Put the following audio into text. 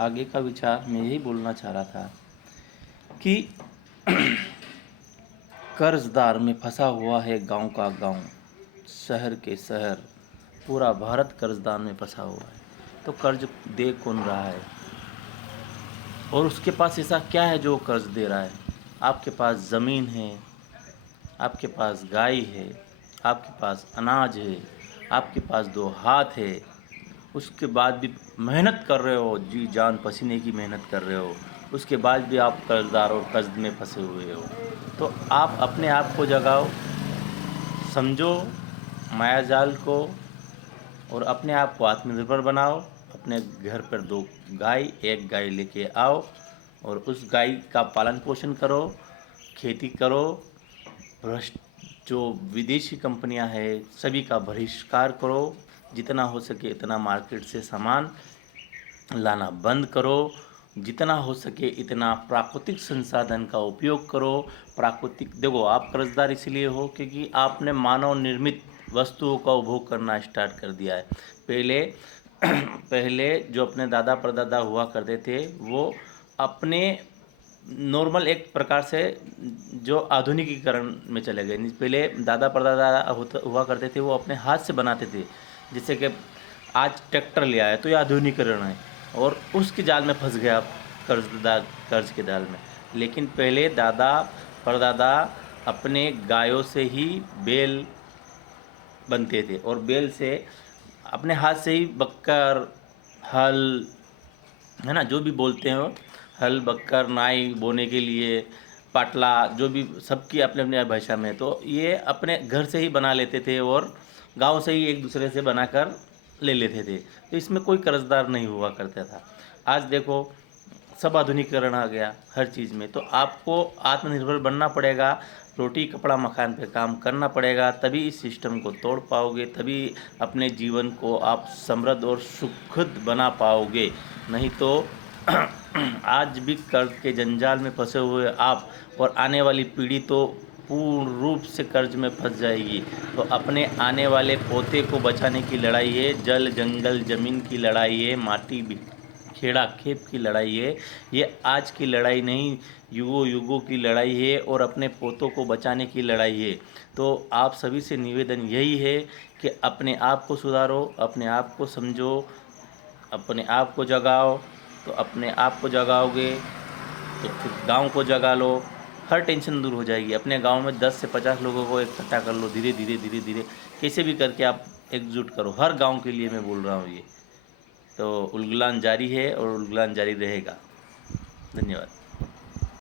आगे का विचार मैं यही बोलना चाह रहा था कि कर्जदार में फंसा हुआ है गांव का गांव, शहर के शहर, पूरा भारत कर्जदार में फंसा हुआ है। तो कर्ज दे कौन रहा है और उसके पास ऐसा क्या है जो कर्ज दे रहा है? आपके पास ज़मीन है, आपके पास गाय है, आपके पास अनाज है, आपके पास दो हाथ है, उसके बाद भी मेहनत कर रहे हो, जी जान पसीने की मेहनत कर रहे हो, उसके बाद भी आप कर्जदार और कर्ज में फंसे हुए हो। तो आप अपने आप को जगाओ, समझो मायाजाल को और अपने आप को आत्मनिर्भर बनाओ। अपने घर पर दो गाय, एक गाय लेके आओ और उस गाय का पालन पोषण करो, खेती करो। भ्रष्ट जो विदेशी कंपनियां हैं सभी का बहिष्कार करो, जितना हो सके इतना मार्केट से सामान लाना बंद करो, जितना हो सके इतना प्राकृतिक संसाधन का उपयोग करो। प्राकृतिक देखो, आप कर्जदार इसलिए हो क्योंकि आपने मानव निर्मित वस्तुओं का उपभोग करना स्टार्ट कर दिया है। पहले पहले जो अपने दादा परदादा हुआ करते थे वो अपने नॉर्मल एक प्रकार से जो आधुनिकीकरण में चले गए। पहले दादा परदादा हुआ करते थे वो अपने हाथ से बनाते थे, जैसे कि आज ट्रैक्टर ले आया तो ये आधुनिकीकरण है और उसके जाल में फंस गया कर्ज के जाल में। लेकिन पहले दादा परदादा अपने गायों से ही बैल बनते थे और बैल से अपने हाथ से ही बक्कर, हल, है ना, जो भी बोलते हैं वो, हल, बक्कर, नाई बोने के लिए, पाटला, जो भी सबकी अपने अपने भाषा में, तो ये अपने घर से ही बना लेते थे और गांव से ही एक दूसरे से बनाकर ले लेते थे। तो इसमें कोई कर्जदार नहीं हुआ करता था। आज देखो सब आधुनिकीकरण आ गया हर चीज़ में, तो आपको आत्मनिर्भर बनना पड़ेगा, रोटी कपड़ा मकान पे काम करना पड़ेगा, तभी इस सिस्टम को तोड़ पाओगे, तभी अपने जीवन को आप समृद्ध और सुखद बना पाओगे। नहीं तो आज भी कर्ज के जंजाल में फंसे हुए आप और आने वाली पीढ़ी तो पूर्ण रूप से कर्ज में फंस जाएगी। तो अपने आने वाले पोते को बचाने की लड़ाई है, जल जंगल ज़मीन की लड़ाई है, माटी खेड़ा खेत की लड़ाई है। ये आज की लड़ाई नहीं, युगों युगों की लड़ाई है और अपने पोतों को बचाने की लड़ाई है। तो आप सभी से निवेदन यही है कि अपने आप को सुधारो, अपने आप को समझो, अपने आप को जगाओ। तो अपने आप को जगाओगे तो फिर गांव को जगा लो, हर टेंशन दूर हो जाएगी। अपने गांव में 10 से 50 लोगों को इकट्ठा कर लो, धीरे धीरे धीरे धीरे कैसे भी करके आप एकजुट करो। हर गांव के लिए मैं बोल रहा हूँ ये। तो उलगुलान जारी है और उलगुलान जारी रहेगा। धन्यवाद।